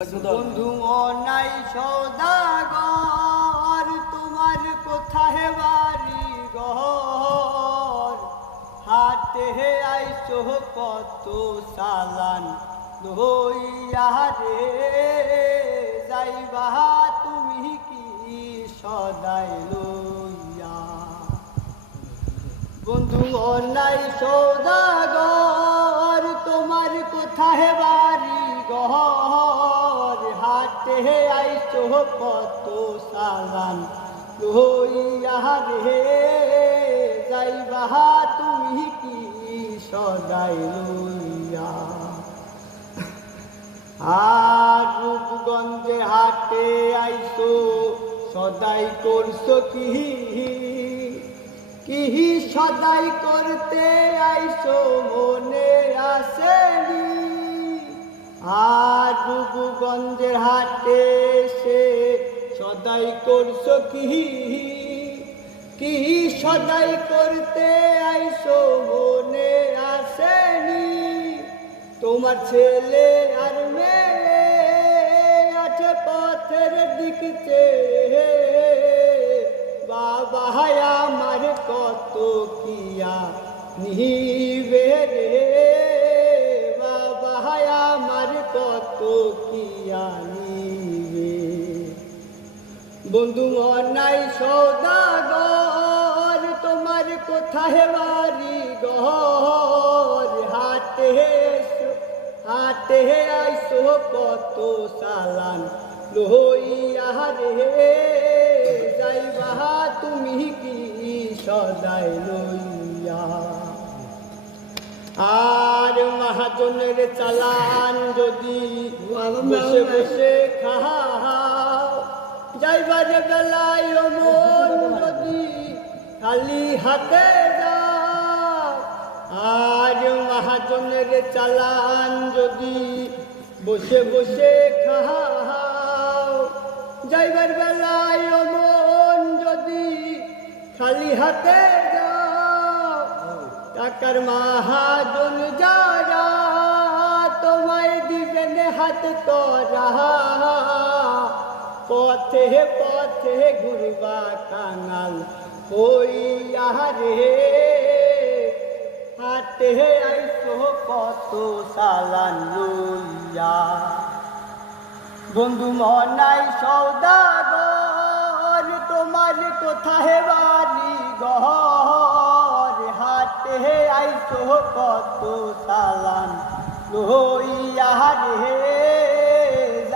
বন্ধু নাই সৌদাগর, তোমার কোথায় বাড়ি ঘর? হাটে আইছো কত সালান লইয়া রে, যাইবা তুমি কি সদাই লইয়া? বন্ধু নাই সৌদাগর, তোমার কোথায় বাড়ি ঘর? হাটে আইছো কত সালান লইয়া রে, যাইবা তুমি কি সদাই লইয়া? আর রূপগঞ্জে হাটে আইছো সদাই করছো কি? কি সদাই করতে আইছো মনে আসেনি? আর রূপগঞ্জের হাটে সে সদাই করছো কি? কি সদাই করতে আইছো মনে আসেনি? তোমার ছেলে আর মেয়ে আছে পথের দিক চেয়ে, বাবা আমার কত কিয়া নিবে রে, বাবা আমার কত কিয়া নিবে? বন্ধু নাই সৌদাগর, তোমার কোথায় বাড়ি ঘর? হাটে হাটে আইছো কত সালান লইয়া রে, যাইবা তুমি কি সদাই লইয়া? আর মহাজনের চালান যদি বসে বসে খাও, যাইবার বেলায় মন যদি খালি হাতে যাও। আর মহাজনের চালান যদি বসে বসে খাও, যাইবার বেলায় মন যদি খালি হাতে যাও। টাকার মহাজন যারা তোমায় দিবেন হাত করা, পথে পথে ঘুরবা কাঙাল হইয়া রে, হাটে আইছো কত সালান লইয়া? বন্ধু নাই সৌদাগর, তোমার কোথায় বাড়ি ঘর? হাটে আইছো কত সালান লইয়া রে,